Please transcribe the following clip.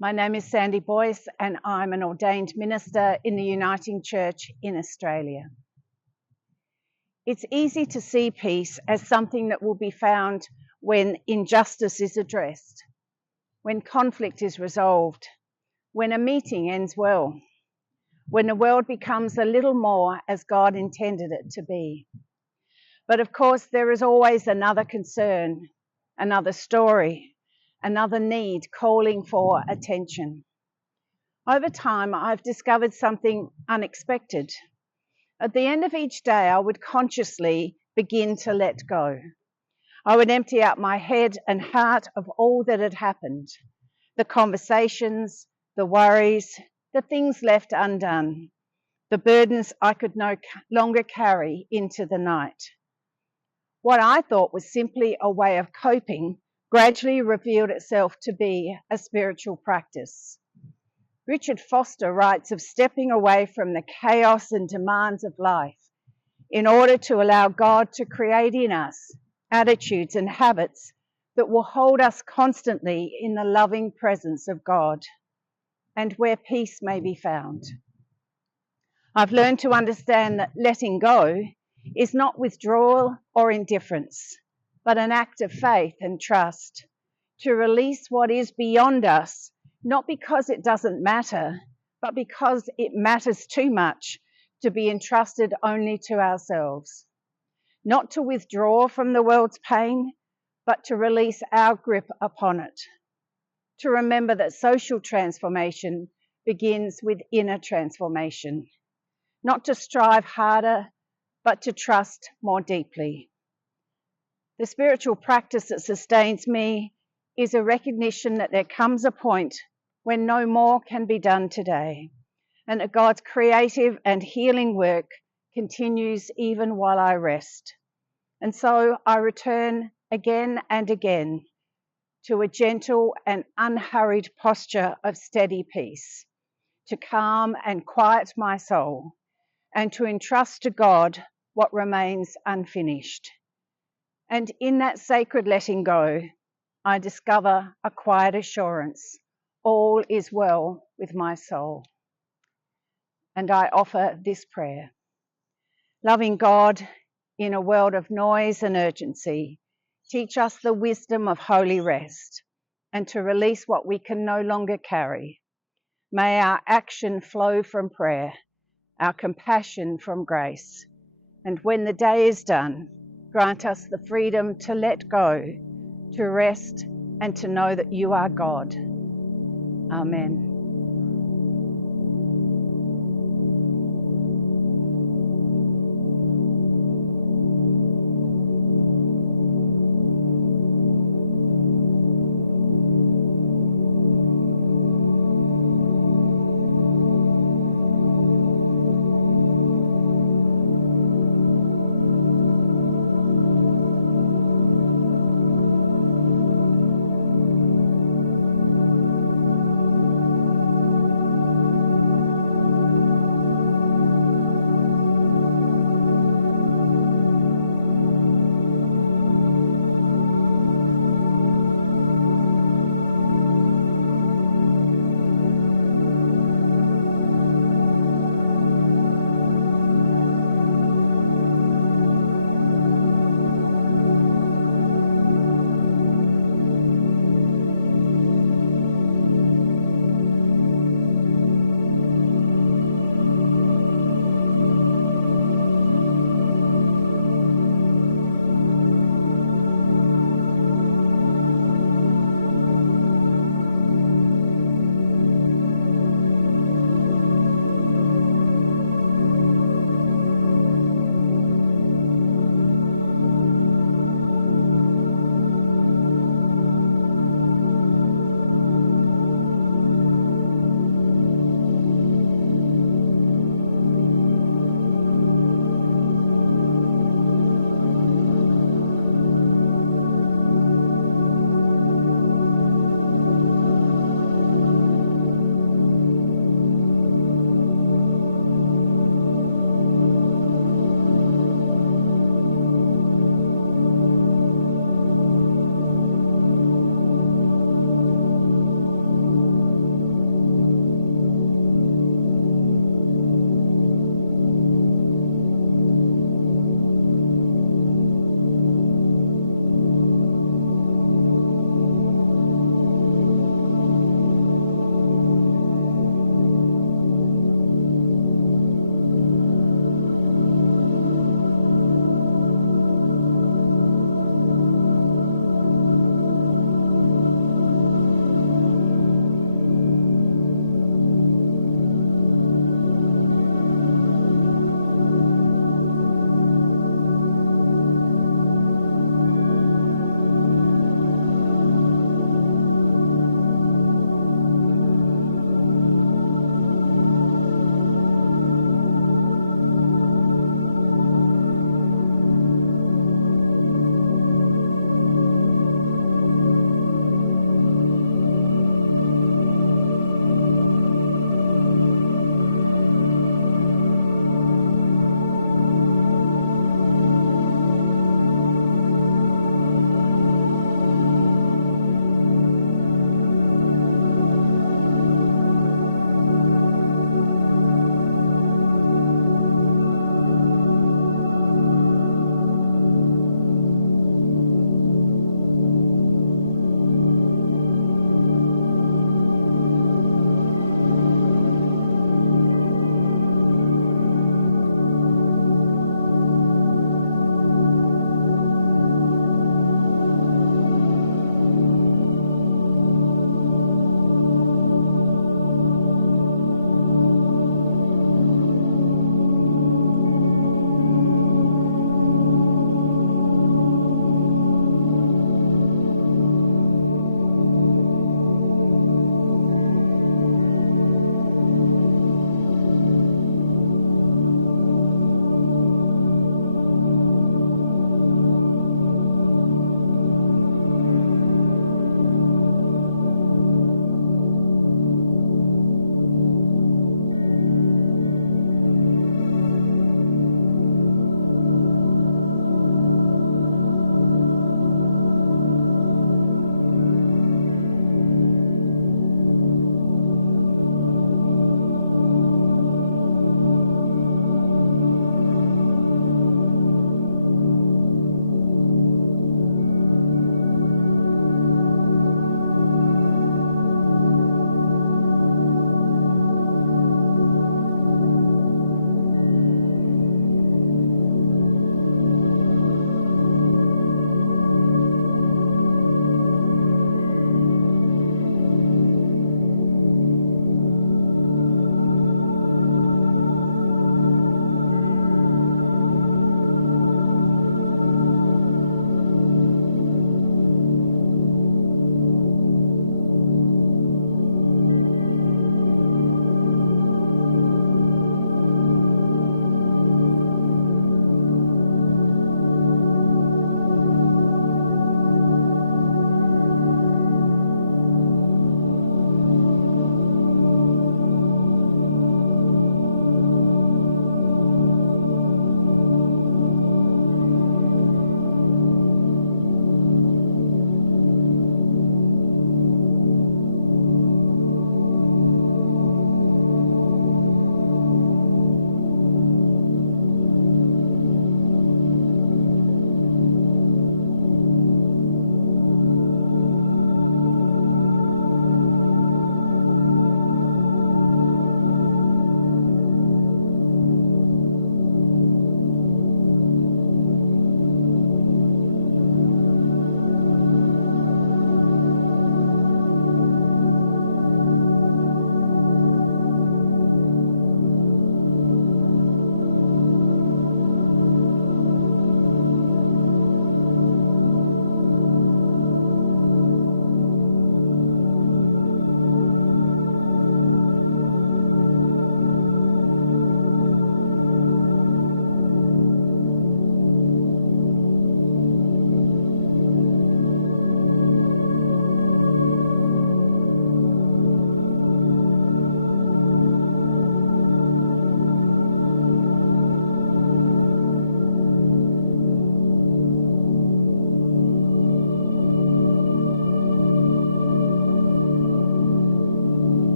My name is Sandy Boyce and I'm an ordained minister in the Uniting Church in Australia. It's easy to see peace as something that will be found when injustice is addressed, when conflict is resolved, when a meeting ends well, when the world becomes a little more as God intended it to be. But of course, there is always another concern, another story, another need calling for attention. Over time, I've discovered something unexpected. At the end of each day, I would consciously begin to let go. I would empty out my head and heart of all that had happened, the conversations, the worries, the things left undone, the burdens I could no longer carry into the night. What I thought was simply a way of coping gradually revealed itself to be a spiritual practice. Richard Foster writes of stepping away from the chaos and demands of life in order to allow God to create in us attitudes and habits that will hold us constantly in the loving presence of God and where peace may be found. I've learned to understand that letting go is not withdrawal or indifference, but an act of faith and trust to release what is beyond us, not because it doesn't matter, but because it matters too much to be entrusted only to ourselves. Not to withdraw from the world's pain, but to release our grip upon it. To remember that social transformation begins with inner transformation. Not to strive harder, but to trust more deeply. The spiritual practice that sustains me is a recognition that there comes a point when no more can be done today, and that God's creative and healing work continues even while I rest. And so I return again and again to a gentle and unhurried posture of steady peace, to calm and quiet my soul, and to entrust to God what remains unfinished. And in that sacred letting go, I discover a quiet assurance. All is well with my soul. And I offer this prayer. Loving God, in a world of noise and urgency, teach us the wisdom of holy rest and to release what we can no longer carry. May our action flow from prayer, our compassion from grace. And when the day is done, grant us the freedom to let go, to rest, and to know that you are God. Amen.